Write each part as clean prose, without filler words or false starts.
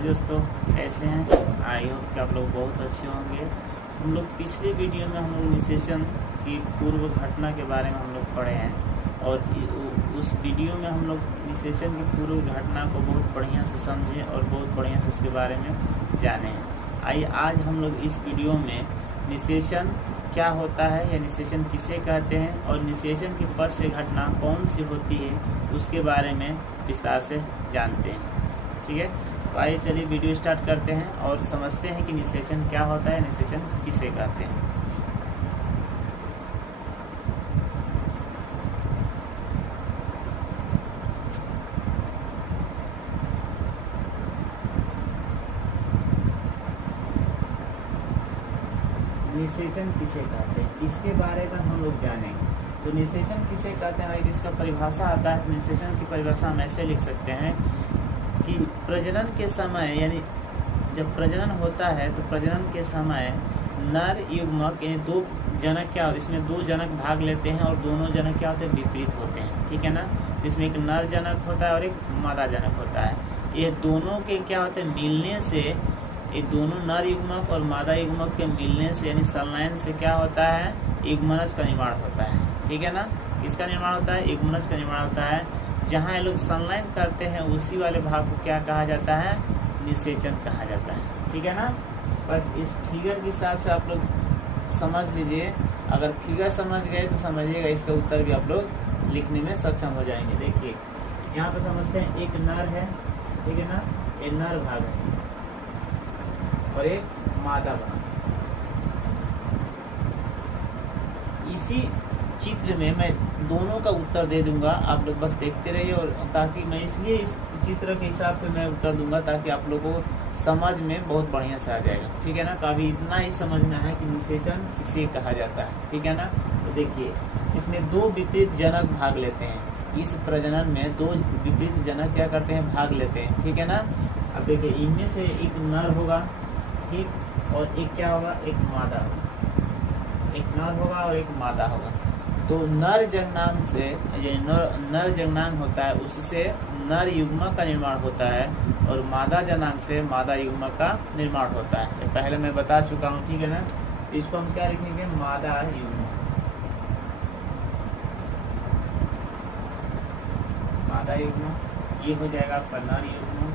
हाय दोस्तों, कैसे हैं? आई होप कि आप लोग बहुत अच्छे होंगे। हम लोग पिछले वीडियो में हम लोग निषेचन की पूर्व घटना के बारे में हम लोग पढ़े हैं और उस वीडियो में हम लोग निषेचन की पूर्व घटना को बहुत बढ़िया से समझें और बहुत बढ़िया से उसके बारे में जाने हैं। आइए आज हम लोग इस वीडियो में निषेचन क्या होता है या निषेचन किसे कहते हैं और निषेचन की पश्च घटना कौन सी होती है उसके बारे में विस्तार से जानते हैं। ठीक है, तो आइए चलिए वीडियो स्टार्ट करते हैं और समझते हैं कि निषेचन क्या होता है, निषेचन किसे कहते हैं। निषेचन किसे कहते हैं इसके बारे में हम लोग जानेंगे। तो निषेचन किसे कहते हैं, इसका परिभाषा आता है। निषेचन की परिभाषा हम ऐसे लिख सकते हैं कि प्रजनन के समय यानी जब प्रजनन होता है तो प्रजनन के समय नर युग्मक यानी दो जनक क्या होते हैं, इसमें दो जनक भाग लेते हैं और दोनों जनक क्या होते हैं, विपरीत होते हैं। ठीक है ना, इसमें एक नर जनक होता है और एक मादा जनक होता है। ये दोनों के क्या होते हैं, मिलने से, ये दोनों नर युग्मक और मादा युग्मक के मिलने से यानी संलयन से क्या होता है, युग्मनज का निर्माण होता है। ठीक है ना, किसका निर्माण होता है, युग्मनज का निर्माण होता है। जहाँ ये लोग संलयन करते हैं उसी वाले भाग को क्या कहा जाता है, निषेचन कहा जाता है। ठीक है ना, बस इस फिगर के हिसाब से आप लोग समझ लीजिए। अगर फिगर समझ गए तो समझिएगा इसका उत्तर भी आप लोग लिखने में सक्षम हो जाएंगे। देखिए यहाँ पे समझते हैं, एक नर है, ठीक है ना, एक नर भाग है और एक मादा भाग। इसी चित्र में मैं दोनों का उत्तर दे दूंगा, आप लोग बस देखते रहिए। और ताकि मैं इसलिए इस चित्र के हिसाब से मैं उत्तर दूंगा ताकि आप लोगों को समझ में बहुत बढ़िया से आ जाएगा। ठीक है ना, कभी इतना ही समझना है कि निषेचन किसे कहा जाता है। ठीक है ना, तो देखिए इसमें दो विपरीत जनक भाग लेते हैं। इस प्रजनन में दो विपरीत जनक क्या करते हैं, भाग लेते हैं। ठीक है ना, अब देखिए इनमें से एक नर होगा, ठीक, और एक क्या होगा, एक मादा होगा। एक नर होगा और एक मादा होगा। तो नर जगनांग से नर जगनांग होता है, उससे नर युग्मक का निर्माण होता है और मादा जनांग से मादा युग्मक का निर्माण होता है। ये पहले मैं बता चुका हूँ। ठीक है ना, इसको हम क्या लिखेंगे, मादा युग्मक। मादा युग्मक ये हो जाएगा आपका नर युग्मक।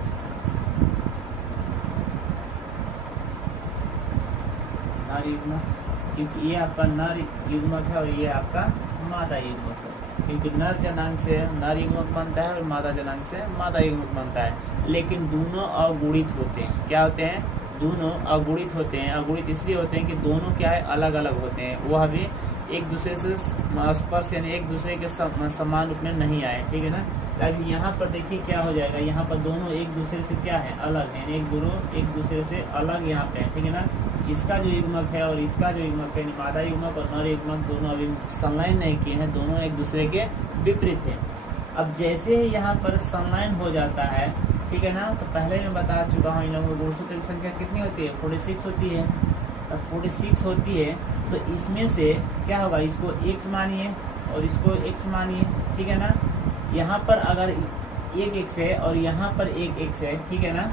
नर युग्मक क्योंकि ये आपका नर युग्मक है और ये आपका मादा युग्मक है। क्योंकि नर जनांग से नर युग्मक बनता है और मादा जनांग से मादा युग्मक बनता है। लेकिन दोनों अगुणित होते हैं। क्या होते हैं, दोनों अगुणित होते हैं। अगुणित इसलिए होते हैं कि दोनों क्या है, अलग अलग होते हैं। वह भी एक दूसरे से स्पर्श यानी एक दूसरे के समान रूप में नहीं आए। ठीक है ना, ताकि यहाँ पर देखिए क्या हो जाएगा, यहाँ पर दोनों एक दूसरे से क्या है, अलग है, यानी एक दूसरे से अलग यहाँ पे है। ठीक है ना, इसका जो युग्मक है और इसका जो युग्मक है, मादा युग्मक और नर युग्मक दोनों अभी संलयन नहीं किए हैं, दोनों एक दूसरे के विपरीत हैं। अब जैसे ही यहाँ पर संलयन हो जाता है, ठीक है ना, तो पहले मैं बता चुका हूँ इन लोगों को गुणसूत्र की संख्या कितनी होती है, 46 होती है। अब 46 होती है तो इसमें से क्या होगा, इसको x मानिए और इसको x मानिए। ठीक है ना, यहाँ पर अगर एक x है और यहाँ पर एक x है, ठीक है ना,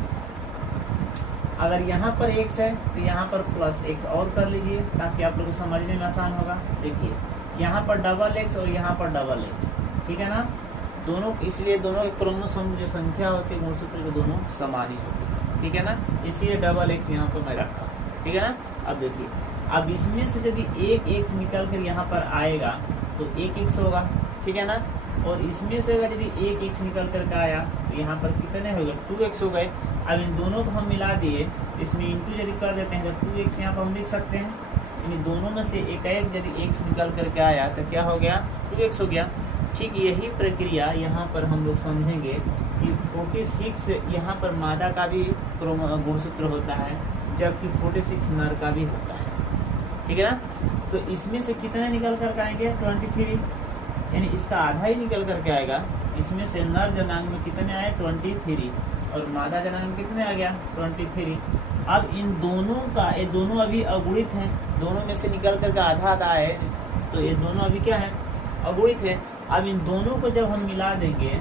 अगर यहाँ पर x है तो यहाँ पर प्लस x और कर लीजिए ताकि आप लोगों को समझने में आसान होगा। देखिए यहाँ पर डबल x और यहाँ पर डबल x। ठीक है ना, दोनों, इसलिए दोनों क्रोमोसोम जो संख्या होती है गुणसूत्र के दोनों समान ही होती है। ठीक है ना, इसलिए डबल x यहाँ पर मैं रखा। ठीक है ना, अब देखिए अब इसमें से यदि एक x निकल कर यहाँ पर आएगा तो एक x होगा। ठीक है ना, और इसमें से अगर यदि एक x निकल करके आया तो यहाँ पर कितने हो गए, 2x हो गए। अब इन दोनों को हम मिला दिए, इसमें इंटू यदि कर देते हैं तो 2x यहाँ पर हम लिख सकते हैं। इन दोनों में से एक यदि x निकल करके आया तो क्या हो गया, 2x हो गया। ठीक यही प्रक्रिया यहाँ पर हम लोग समझेंगे कि 46 यहाँ पर मादा का भी गुणसूत्र होता है जबकि 46 नर का भी होता है। ठीक है ना, तो इसमें से कितने निकल कर आएंगे, 23, यानी इसका आधा ही निकल करके आएगा। इसमें से नर जनांग में कितने आए, 23, और मादा जनांग में कितने आ गया, 23। अब इन दोनों का, ये दोनों अभी अगुणित हैं, दोनों में से निकल करके आधा आधा आए तो ये दोनों अभी क्या है, अगुणित है। अब इन दोनों को जब हम मिला देंगे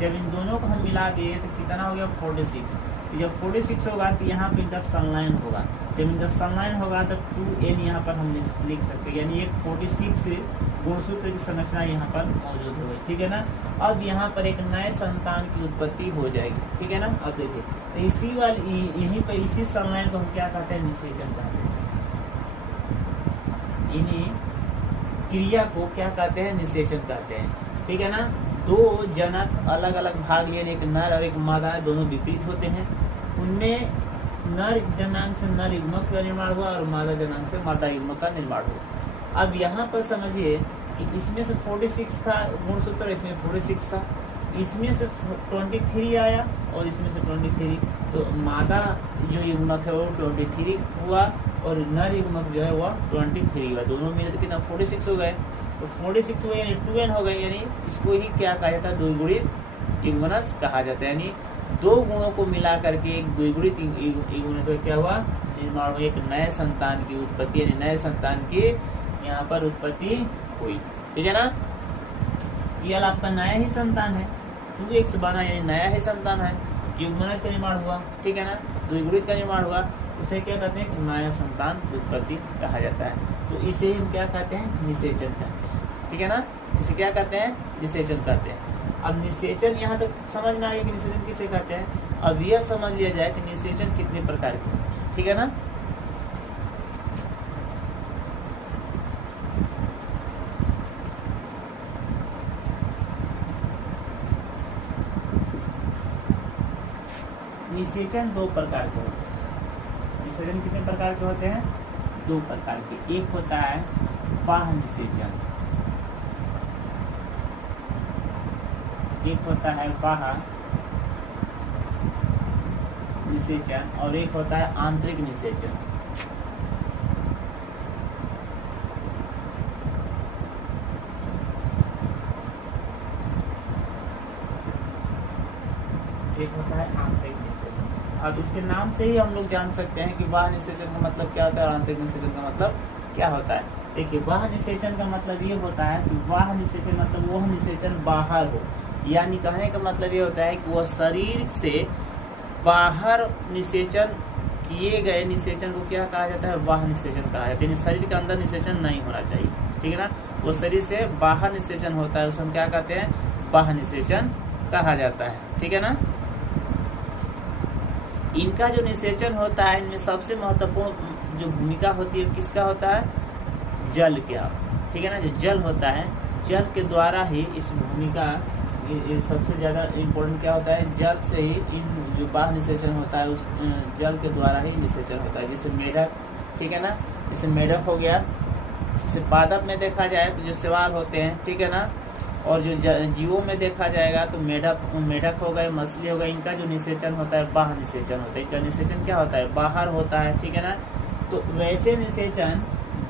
जब इन दोनों को हम मिला दिए तो कितना हो गया 46। तो जब 46 होगा तो यहाँ पे इनका संलयन होगा। जब इनका संलयन होगा तो 2n यहाँ पर हम लिख सकते हैं, यानी एक 46 गुणसूत्र की संरचना यहाँ पर मौजूद होगी। ठीक है ना। अब यहाँ पर एक नए संतान की उत्पत्ति हो जाएगी। ठीक है ना। अब देखिए तो यहीं पर इसी संलयन को हम क्या कहते हैं, निषेचन कहते हैं। इन्हीं क्रिया को क्या कहते हैं, निषेचन कहते हैं। ठीक है ना। दो जनक अलग अलग भाग लिए, एक नर और एक मादा, दोनों विपरीत होते हैं। उनमें नर जनांग से नर युग्मक का निर्माण हुआ और मादा जनांग से मादा युग्मक का निर्माण हुआ। अब यहाँ पर समझिए कि इसमें से 46 था गुणसूत्र, इसमें 46 था, इसमें से 23 आया और इसमें से 23, तो मादा जो युग्मक है वो 23 हुआ और नर युग्मक जो है वह 23 हुआ। दोनों मिले तो कितना 46 हो गए। तो 46 हुए यानी 2n हो गए, यानी इसको ही क्या कहा जाता है, द्विगुणित युग्मनस कहा जाता है। यानी दो गुणों को मिला करके एक द्विगुणित युग्मनस का क्या हुआ, निर्माण हुआ, एक नए संतान की उत्पत्ति, यानी नए संतान की यहाँ पर उत्पत्ति हुई। ठीक है ना। ये आपका नया ही संतान है, 2x बना यानी नया ही संतान है, युग्मनज का निर्माण हुआ। ठीक है ना। द्विगुणित का निर्माण हुआ, उसे क्या कहते हैं, नया संतान उत्पत्ति कहा जाता है। तो इसे हम क्या कहते हैं, निषेचन कहते हैं। ठीक है ना। इसे क्या कहते हैं, निषेचन कहते हैं। अब निषेचन यहाँ तक समझ में आ गया कि निषेचन किसे कहते हैं। अब यह समझ लिया जाए कि निषेचन कितने प्रकार के हैं। ठीक है ना। निषेचन दो प्रकार के होते हैं। निषेचन कितने प्रकार के होते हैं, दो प्रकार के। एक होता है बाह्य निषेचन, एक होता है बाह्य निषेचन और एक होता है आंतरिक निषेचन। एक होता है आंतरिक निषेचन। अब इसके नाम से ही हम लोग जान सकते हैं कि बाह्य निषेचन का मतलब क्या होता है और आंतरिक निषेचन का मतलब क्या होता है। देखिए बाह्य निषेचन का मतलब ये होता है कि बाह्य निषेचन मतलब वह निषेचन बाहर हो, यानी कहने का मतलब ये होता है कि वह शरीर से बाहर निषेचन किए गए निषेचन को क्या कहा जाता है, बाह्य निषेचन कहा जाता है। यानी शरीर के अंदर निषेचन नहीं होना चाहिए। ठीक है ना। वो शरीर से बाहर निषेचन होता है, उसे हम क्या कहते हैं, बाह्य निषेचन कहा जाता है। ठीक है ना। इनका जो निषेचन होता है, इनमें सबसे महत्वपूर्ण जो भूमिका होती है किसका होता है, जल का। ठीक है ना। जो जल होता है, जल के द्वारा ही इस भूमिका सबसे ज़्यादा इम्पोर्टेंट क्या होता है, जल से ही इन जो बाह्य निषेचन होता है उस जल के द्वारा ही निषेचन होता है। जैसे मेढक, ठीक है ना, जैसे मेढक हो गया। जैसे पादप में देखा जाए तो जो शैवाल होते हैं, ठीक है ना, और जो जीवों में देखा जाएगा तो मेढक हो गए, मछली हो गए, इनका जो निषेचन होता है बाह्य निषेचन होता है। इनका निषेचन क्या होता है, बाहर होता है। ठीक है ना। तो वैसे निषेचन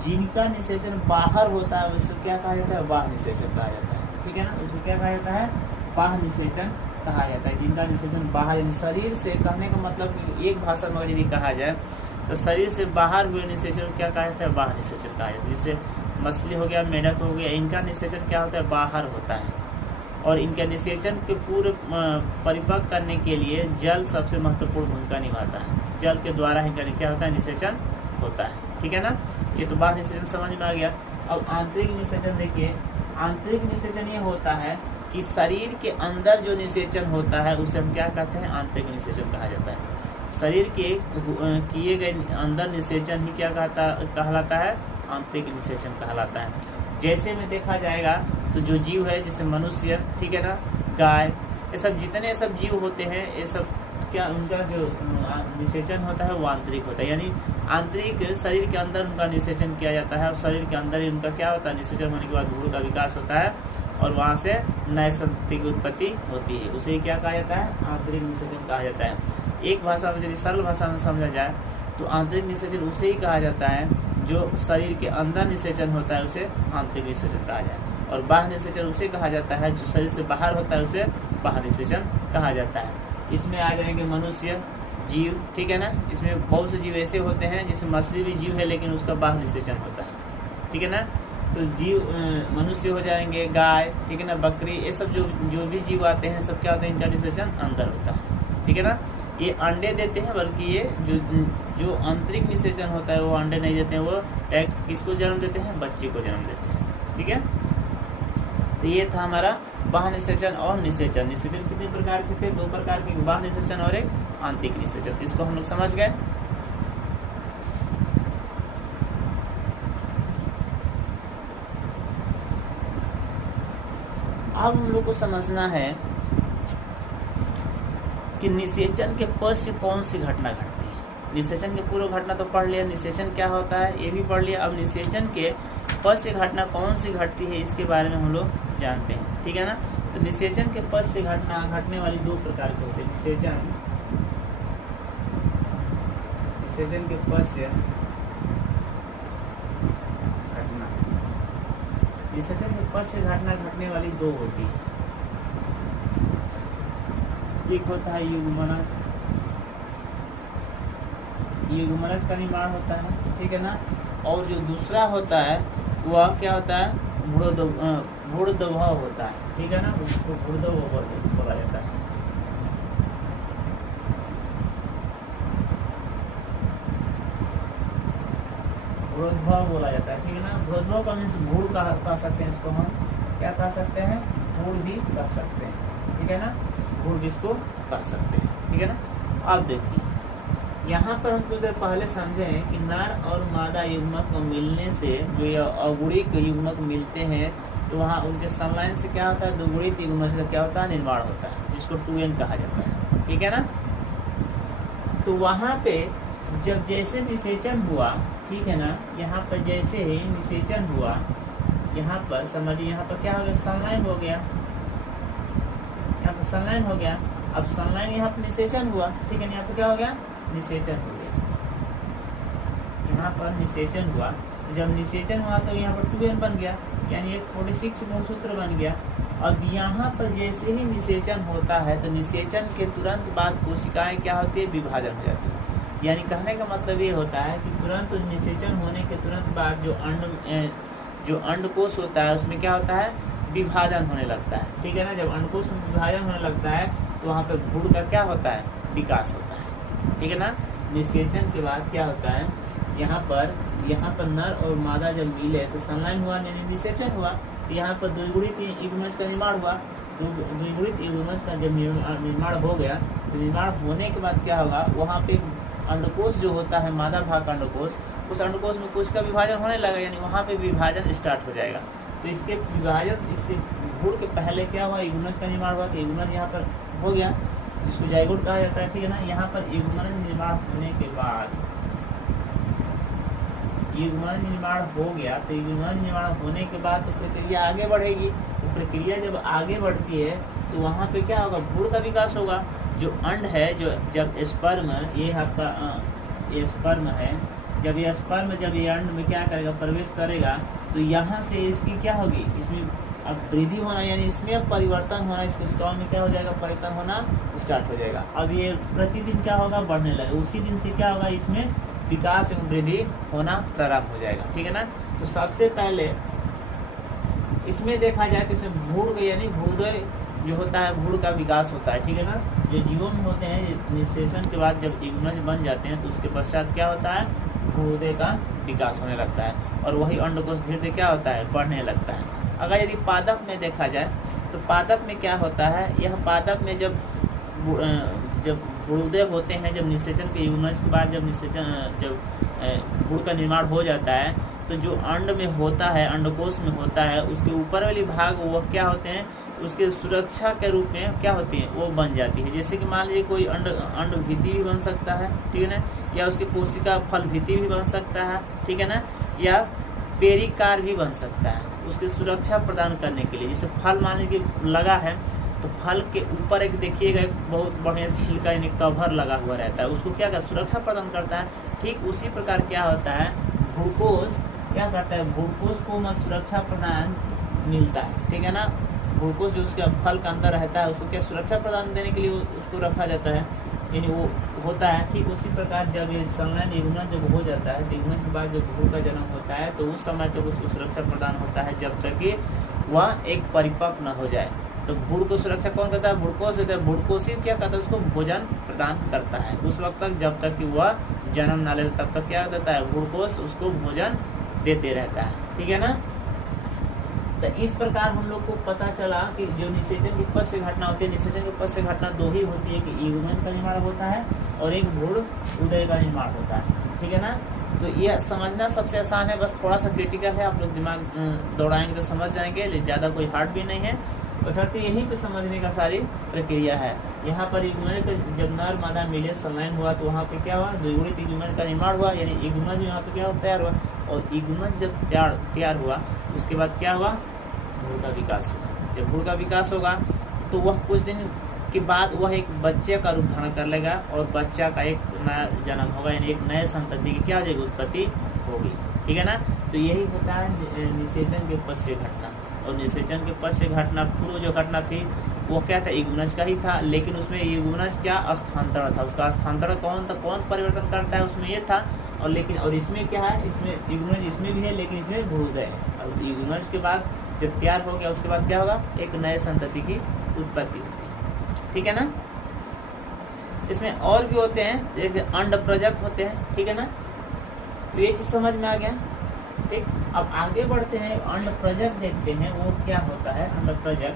जिनका निषेचन बाहर होता है उसको क्या कहा जाता है, बाह्य निषेचन कहा जाता है। ठीक है ना। उसको क्या कहा जाता है, बाह्य निषेचन कहा जाता है। जिनका निषेचन बाहर, यानी शरीर से, कहने का मतलब एक भाषा में यदि कहा जाए तो शरीर से बाहर हुए निषेचन क्या कहा जाता है, बाह्य निषेचन कहा जाता है। जैसे मछली हो गया, मेढक हो गया, इनका निषेचन क्या होता है, बाहर होता है। और इनके निषेचन के पूरे परिपक्व करने के लिए जल सबसे महत्वपूर्ण भूमिका निभाता है। जल के द्वारा इनका क्या होता है, निषेचन होता है। ठीक है ना। ये तो बाह्य निषेचन समझ में आ गया। अब आंतरिक निषेचन देखिए, आंतरिक निषेचन ये होता है कि शरीर के अंदर जो निषेचन होता है उसे हम क्या कहते हैं, आंतरिक निषेचन कहा जाता है। शरीर के किए गए अंदर निषेचन ही क्या कहलाता है, आंतरिक निषेचन कहलाता है। जैसे में देखा जाएगा तो जो जीव है, जैसे मनुष्य, ठीक है ना, गाय, ये सब जितने सब जीव होते हैं, ये सब क्या उनका जो निषेचन होता है वो आंतरिक होता है। यानी आंतरिक शरीर के अंदर उनका निषेचन किया जाता है और शरीर के अंदर ही उनका क्या होता है, निषेचन होने के बाद भ्रूण का विकास होता है और वहाँ से नए संतति की उत्पत्ति होती है। उसे क्या कहा जाता है, आंतरिक निषेचन कहा जाता है। एक भाषा में, यदि सरल भाषा में समझा जाए तो आंतरिक निषेचन उसे ही कहा जाता है जो शरीर के अंदर निषेचन होता है, उसे आंतरिक निषेचन कहा जाए। और बाह्य निषेचन उसे कहा जाता है जो शरीर से बाहर होता है, उसे बाह्य निषेचन कहा जाता है। इसमें आ जाएंगे मनुष्य, जीव, ठीक है ना। इसमें बहुत से जीव ऐसे होते हैं, जैसे मछली भी जीव है लेकिन उसका बाह्य निषेचन होता है। ठीक है ना। तो जीव मनुष्य हो जाएंगे, गाय, ठीक है ना, बकरी, ये सब जो भी जीव आते हैं सब क्या होते हैं, इनका निषेचन अंदर होता है, ठीक है ना। ये अंडे देते हैं, बल्कि ये जो आंतरिक निषेचन होता है वो अंडे नहीं देते हैं, वो डायरेक्ट किसको जन्म देते हैं, बच्चे को जन्म देते हैं, ठीक है। तो ये था हमारा बाह्य निषेचन और निषेचन। निषेचन कितने प्रकार के थे, 2 प्रकार के, बाह्य निषेचन और एक आंतरिक निषेचन। तो इसको हम लोग समझ गए। अब हम लोग को समझना है कि निषेचन के पश्चात कौन सी घटना घटती है। निषेचन के पूर्व घटना तो पढ़ लिया, निषेचन क्या होता है ये भी पढ़ लिया। अब निषेचन के पश्चात घटना कौन सी घटती है इसके बारे में हम लोग जानते हैं, ठीक है ना। तो निषेचन के पश्चात घटना घटने वाली 2 प्रकार के होते हैं। निषेचन के पश्चात घटना, निषेचन के पश्चात घटना घटने वाली 2 होती है। एक होता है युग्मनज, युग्मनज का निर्माण होता है, ठीक है ना। और जो दूसरा होता है वह क्या होता है, भूर्दभव होता है, ठीक है ना, उसको भूर्दभव बोला जाता है। भूर्दभव बोला जाता है, ठीक है ना। भूर्दभव का मीन्स भूर कह सकते हैं, इसको हम क्या कह सकते हैं, भूर भी कह सकते हैं, ठीक है ना, भूर भी इसको कह सकते हैं, ठीक है ना। अब देखिए यहाँ पर हम कुछ देर पहले समझे कि नर और मादा युग्मक को मिलने से जो ये अगुणित युग्मक मिलते हैं तो वहाँ उनके संलयन से क्या होता है, द्विगुणित युग्मक का क्या होता है, निर्माण होता है, जिसको 2n कहा जाता है, ठीक है ना। तो वहाँ पे जब जैसे निषेचन हुआ, ठीक है ना, यहाँ पर जैसे ही निषेचन हुआ, यहाँ पर समझिए, यहाँ पर क्या हो गया, संलयन हो गया, यहाँ पर संलयन हो गया। अब संलयन यहाँ पर निषेचन हुआ, ठीक है ना, यहाँ पर क्या हो गया, निषेचन हो गया, यहाँ पर निषेचन हुआ। जब निषेचन हुआ तो यहाँ पर 2n बन गया, यानी एक 46 गुणसूत्र बन गया। अब यहाँ पर जैसे ही निषेचन होता है तो निषेचन के तुरंत बाद कोशिकाएं क्या होती है, विभाजन हो जाती है। यानी कहने का मतलब ये होता है कि तुरंत निषेचन होने के तुरंत बाद जो अंडकोश होता है उसमें क्या होता है, विभाजन होने लगता है, ठीक है ना। जब अंडकोश में विभाजन होने लगता है तो वहाँ पर भ्रूण का क्या होता है, विकास होता है, ठीक है ना। निषेचन के बाद क्या होता है, यहाँ पर नर और मादा जब मिले तो संलयन हुआ, यानी निषेचन हुआ। तो यहाँ पर द्विगुणित युग्मज का निर्माण हुआ। द्विगुणित युग्मज का जब निर्माण हो गया तो निर्माण होने के बाद क्या होगा, वहाँ पे अंडकोश जो होता है, मादा भाग अंडकोश, उस अंडकोश में कोशिका विभाजन होने लगा, यानी वहाँ पे विभाजन स्टार्ट हो जाएगा। तो इसके विभाजन, इसके भ्रूण के पहले क्या हुआ, युग्मज का निर्माण हुआ। तो युग्मज यहाँ पर हो गया, जिसको जाइगोट कहा जाता है, ठीक है ना। यहाँ पर युग्मन निर्माण होने के बाद, युग्मन निर्माण हो गया तो युग्मन निर्माण होने के बाद तो प्रक्रिया आगे बढ़ेगी। तो प्रक्रिया जब आगे बढ़ती है तो वहाँ पे क्या होगा, भ्रूण का विकास होगा। जो अंड है, जो जब स्पर्म, ये आपका ये स्पर्म है, जब ये स्पर्म जब ये अंड में क्या करेगा, प्रवेश करेगा, तो यहाँ से इसकी क्या होगी, इसमें अब वृद्धि होना, यानी इसमें अब परिवर्तन होना, इस कोशिकाओं में क्या हो जाएगा, परिवर्तन होना स्टार्ट हो जाएगा। अब ये प्रतिदिन क्या होगा, बढ़ने लगेगा। उसी दिन से क्या होगा, इसमें विकास एवं वृद्धि होना प्रारंभ हो जाएगा, ठीक है ना। तो सबसे पहले इसमें देखा जाए तो इसमें भ्रूण यानी भ्रूणोदय जो होता है, भ्रूण का विकास होता है, ठीक है ना। जो जीवों में होते हैं, निषेचन के बाद जब युग्मज बन जाते हैं तो उसके पश्चात क्या होता है, भ्रूणोदय का विकास होने लगता है और वही अंडकोश धीरे धीरे क्या होता है, बढ़ने लगता है। अगर यदि पादप में देखा जाए तो पादप में क्या होता है, यह पादप में जब भ्रूणोदय होते हैं, जब निषेचन के युग्मज के बाद जब भ्रूण का निर्माण हो जाता है तो जो अंड में होता है, अंडकोश में होता है, उसके ऊपर वाली भाग वो क्या होते हैं, उसके सुरक्षा के रूप में क्या होती है, वो बन जाती है। जैसे कि मान लीजिए कोई अंड भित्ति भी बन सकता है, ठीक है ना, या उसकी कोशिका फल भित्ति भी बन सकता है, ठीक है ना, या पेरिकार भी बन सकता है उसकी सुरक्षा प्रदान करने के लिए। जैसे फल मान लीजिए लगा है तो फल के ऊपर एक देखिएगा एक बहुत बढ़िया छिलका यानी कवर लगा हुआ रहता है, उसको क्या सुरक्षा प्रदान करता है। ठीक उसी प्रकार क्या होता है, भ्रूणकोश क्या करता है, भ्रूणकोश को सुरक्षा प्रदान मिलता है, ठीक है ना। भ्रूणकोश जो उसके फल के अंदर रहता है उसको क्या सुरक्षा प्रदान देने के लिए उसको रखा जाता है, यानी वो होता है। ठीक उसी प्रकार जब ये संलयन युग्मन जब हो जाता है, युग्मन के बाद जब भ्रूण का जन्म होता है तो उस समय तक उसको सुरक्षा प्रदान होता है जब तक कि वह एक परिपक्व न हो जाए। तो भ्रूण को सुरक्षा कौन करता है? भ्रूणकोष देता है। भ्रूणकोष ही क्या करता है? उसको भोजन प्रदान करता है उस वक्त तक जब तक कि वह जन्म न ले, तब तक क्या देता है? भ्रूणकोष उसको भोजन देते रहता है। ठीक है ना। तो इस प्रकार हम लोग को पता चला कि जो निषेचन की पश्च घटना होती है, निषेचन की पश्च घटना दो ही होती है कि युग्मन का निर्माण होता है और एक भ्रूण उदय का निर्माण होता है। ठीक है ना। तो ये समझना सबसे आसान है, बस थोड़ा सा क्रिटिकल है। आप लोग दिमाग दौड़ाएंगे तो समझ जाएंगे, ज़्यादा कोई हार्ड भी नहीं है। बशर्ते यहीं पे समझने का सारी प्रक्रिया है। यहाँ पर युग्मन का जब नर मादा मिले संलयन हुआ तो वहाँ पे क्या हुआ? द्विगुणित युग्मन का निर्माण हुआ, यानी युग्मन यहाँ पे क्या तैयार हुआ। और युग्मन जब तैयार हुआ उसके बाद क्या हुआ? भ्रूण का विकास हुआ। जब भ्रूण का विकास होगा तो वह कुछ दिन के बाद वह एक बच्चे का रूप धारण कर लेगा और बच्चा का एक नया जन्म होगा, यानी एक नए संतति की क्या हो जाएगी? उत्पत्ति होगी। ठीक है ना। तो यही होता है निषेचन के पश्च घटना। और निषेचन के पश्च घटना पूर्व जो घटना थी वो क्या था? युग्मनज का ही था, लेकिन उसमें युग्मनज क्या स्थानांतरण था, उसका स्थानांतरण कौन था, कौन परिवर्तन करता है उसमें ये था। और लेकिन और इसमें क्या है? इसमें युग्मनज इसमें भी है, लेकिन इसमें भ्रूणोदय है। और युग्मनज के बाद जब तैयार हो गया उसके बाद क्या होगा? एक नए संतति की उत्पत्ति होगी। ठीक है ना। इसमें और भी होते हैं, जैसे अंड प्रजक होते हैं। ठीक है ना। तो ये चीज समझ में आ गया। ठीक, अब आगे बढ़ते हैं, अंड प्रजक देखते हैं वो क्या होता है। अंड प्रजक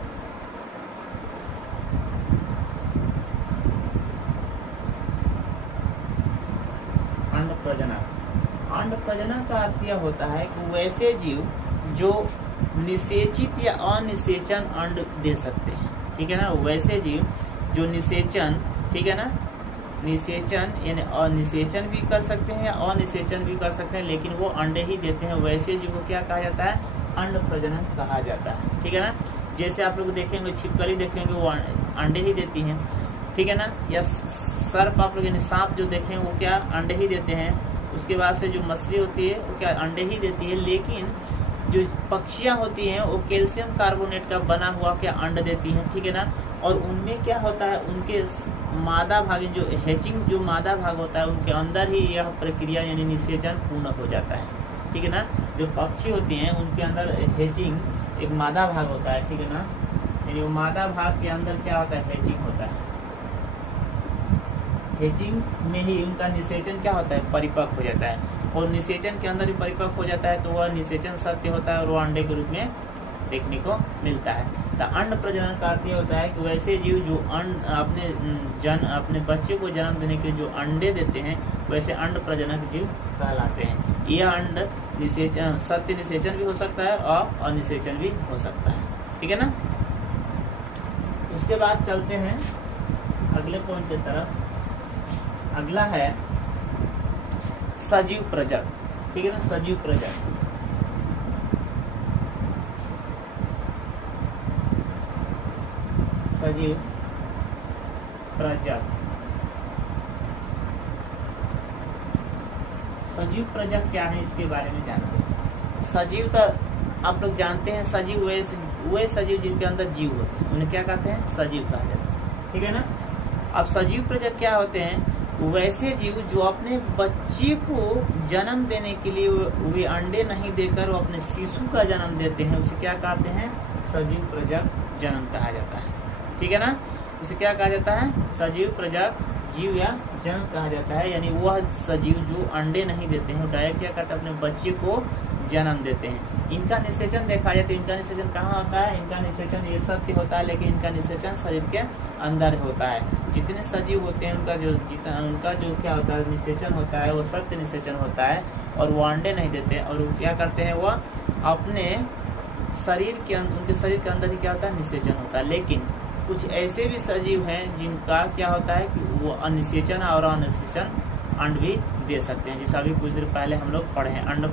अंड प्रजनक। अंड प्रजनक का अर्थ यह होता है कि वैसे जीव जो निषेचित या अनिषेचन अंड दे सकते हैं। ठीक है ना। वैसे जीव जो निषेचन, ठीक है ना, निषेचन यानी अनिषेचन भी कर सकते हैं या अनिषेचन भी कर सकते हैं, लेकिन वो अंडे ही देते हैं, वैसे जीव को क्या कहा जाता है? अंड प्रजनन कहा जाता है। ठीक है ना। जैसे आप लोग देखेंगे छिपकली देखेंगे वो अंडे ही देती हैं। ठीक है ना। या सर्प आप लोग यानी सांप जो देखें वो क्या? अंडे ही देते हैं। उसके बाद से जो मछली होती है वो क्या? अंडे ही देती है। लेकिन जो पक्षियाँ होती हैं वो कैल्शियम कार्बोनेट का बना हुआ क्या? अंड देती हैं। ठीक है ना। और उनमें क्या होता है? उनके मादा भाग जो हैचिंग जो मादा भाग होता है उनके अंदर ही यह प्रक्रिया यानी निषेचन पूर्ण हो जाता है। ठीक है ना। जो पक्षी होती हैं उनके अंदर हैचिंग एक मादा भाग होता है। ठीक है ना। यानी वो मादा भाग के अंदर क्या होता है? हैचिंग होता है। हैचिंग में ही उनका निषेचन क्या होता है? परिपक्व हो जाता है। और निषेचन के अंदर ही परिपक्व हो जाता है तो वह निषेचन सत्य होता है और वह अंडे के रूप में देखने को मिलता है। तो अंड प्रजनन का अर्थ होता है कि वैसे जीव जो अपने बच्चे को जन्म देने के जो अंडे देते हैं वैसे अंड प्रजनक जीव कहलाते हैं। यह अंड निषेचन सत्य निषेचन भी हो सकता है और अनिषेचन भी हो सकता है। ठीक है ना। उसके बाद चलते हैं अगले पॉइंट की तरफ। अगला है सजीव प्रजक। ठीक है ना। सजीव प्रजक सजीव प्रजक सजीव प्रजक क्या है इसके बारे में जानते हैं। सजीव तो आप लोग जानते हैं, सजीव वे सजीव जिनके अंदर जीव होते हैं उन्हें क्या कहते हैं? सजीव कहा जाता है। ठीक है ना। अब सजीव प्रजक क्या होते हैं? वैसे जीव जो अपने बच्चे को जन्म देने के लिए वे अंडे नहीं देकर वो अपने शिशु का जन्म देते हैं, उसे क्या कहते हैं? सजीव प्रजक जन्म कहा जाता है। ठीक है ना। उसे क्या कहा जाता है? सजीव प्रजक जीव या जन्म कहा जाता है। यानी वह सजीव जो अंडे नहीं देते हैं, डायरेक्ट क्या करते हैं? अपने बच्चे को जन्म देते हैं। इनका निषेचन देखा जाए तो इनका निषेचन कहाँ होता है? इनका निषेचन ये सत्य होता है, लेकिन इनका निषेचन शरीर के अंदर होता है। जितने सजीव होते हैं उनका जो क्या होता है? निषेचन होता है वो सत्य निषेचन होता है और वो अंडे नहीं देते। और वो क्या करते हैं? वह अपने शरीर के उनके शरीर के अंदर ही क्या होता है? निषेचन होता है। लेकिन कुछ ऐसे भी सजीव हैं जिनका क्या होता है कि वो अनिषेचन और अनिषेचन अंड भी दे सकते हैं, जैसा अभी कुछ देर पहले हम लोग पढ़े हैं अंड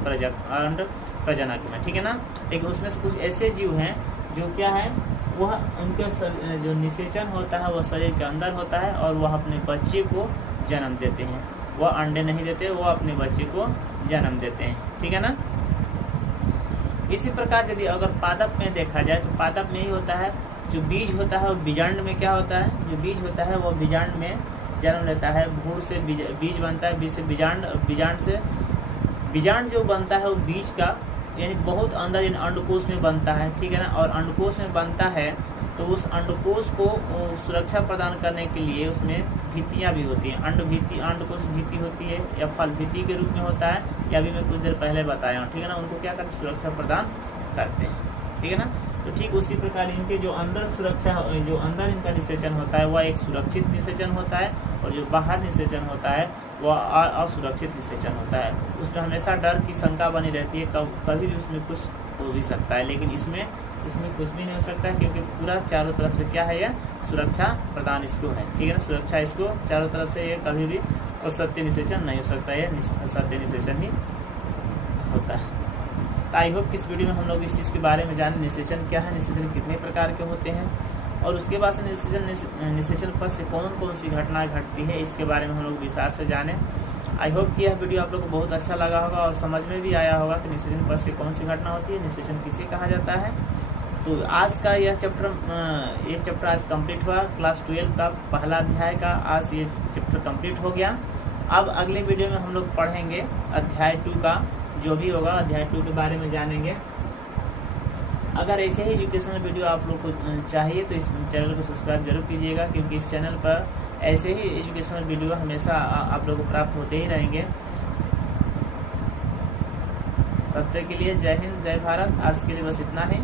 प्रजनक में। ठीक है ना। लेकिन उसमें से कुछ ऐसे जीव हैं जो क्या है? वह उनके जो निषेचन होता है वह शरीर के अंदर होता है और वह अपने बच्चे को जन्म देते हैं। वह अंडे नहीं देते, वह अपने बच्चे को जन्म देते हैं। ठीक है ना। इसी प्रकार यदि अगर पादप में देखा जाए तो पादप में ही होता है जो बीज होता है वो बीजांड में क्या होता है? जो बीज होता है वो बीजांड में जन्म लेता है, भ्रूण से बीज बनता है, बीज से बीजांड जो बनता है वो बीज का यानी बहुत अंदर इन अंडकोश में बनता है, ठीक है ना। और अंडकोश में बनता है तो उस अंडकोश को सुरक्षा प्रदान करने के लिए उसमें भित्तियाँ भी होती हैं। अंडकोश भित्ति होती है या फल भित्ति के रूप में होता है, या अभी मैं कुछ देर पहले बताया हूँ, ठीक है ना। उनको क्या करते, सुरक्षा प्रदान करते हैं, ठीक है ना। तो ठीक उसी प्रकार इनके जो अंदर इनका निषेचन होता है वह एक सुरक्षित निषेचन होता है, और जो बाहर निषेचन होता है वह असुरक्षित निषेचन होता है। उसमें हमेशा डर की शंका बनी रहती है, कभी भी उसमें कुछ हो भी सकता है, लेकिन इसमें कुछ भी नहीं हो सकता है, क्योंकि पूरा चारों तरफ से क्या है, यह सुरक्षा प्रदान इसको है, ठीक है ना। सुरक्षा इसको चारों तरफ से, ये कभी भी असत्य निषेचन नहीं हो सकता, यह असत्य निषेचन ही होता है। तो आई होप कि इस वीडियो में हम लोग इस चीज़ के बारे में जाने, निषेचन क्या है, निषेचन कितने प्रकार के होते हैं, और उसके बाद से निषेचन पद से कौन कौन सी घटनाएं घटती है, इसके बारे में हम लोग विस्तार से जाने। आई होप कि यह वीडियो आप लोग को बहुत अच्छा लगा होगा और समझ में भी आया होगा कि निषेचन पद से कौन सी घटना होती है, निषेचन किसे कहा जाता है। तो आज का यह चैप्टर आज कंप्लीट हुआ। क्लास 12 का पहला अध्याय का आज ये चैप्टर कंप्लीट हो गया। अब अगले वीडियो में हम लोग पढ़ेंगे अध्याय 2 का, जो भी होगा अध्याय 2 के बारे में जानेंगे। अगर ऐसे ही एजुकेशनल वीडियो आप लोग को चाहिए तो इस चैनल को सब्सक्राइब जरूर कीजिएगा, क्योंकि इस चैनल पर ऐसे ही एजुकेशनल वीडियो हमेशा आप लोगों को प्राप्त होते ही रहेंगे। तब तक के लिए जय हिंद, जय भारत। आज के लिए बस इतना ही।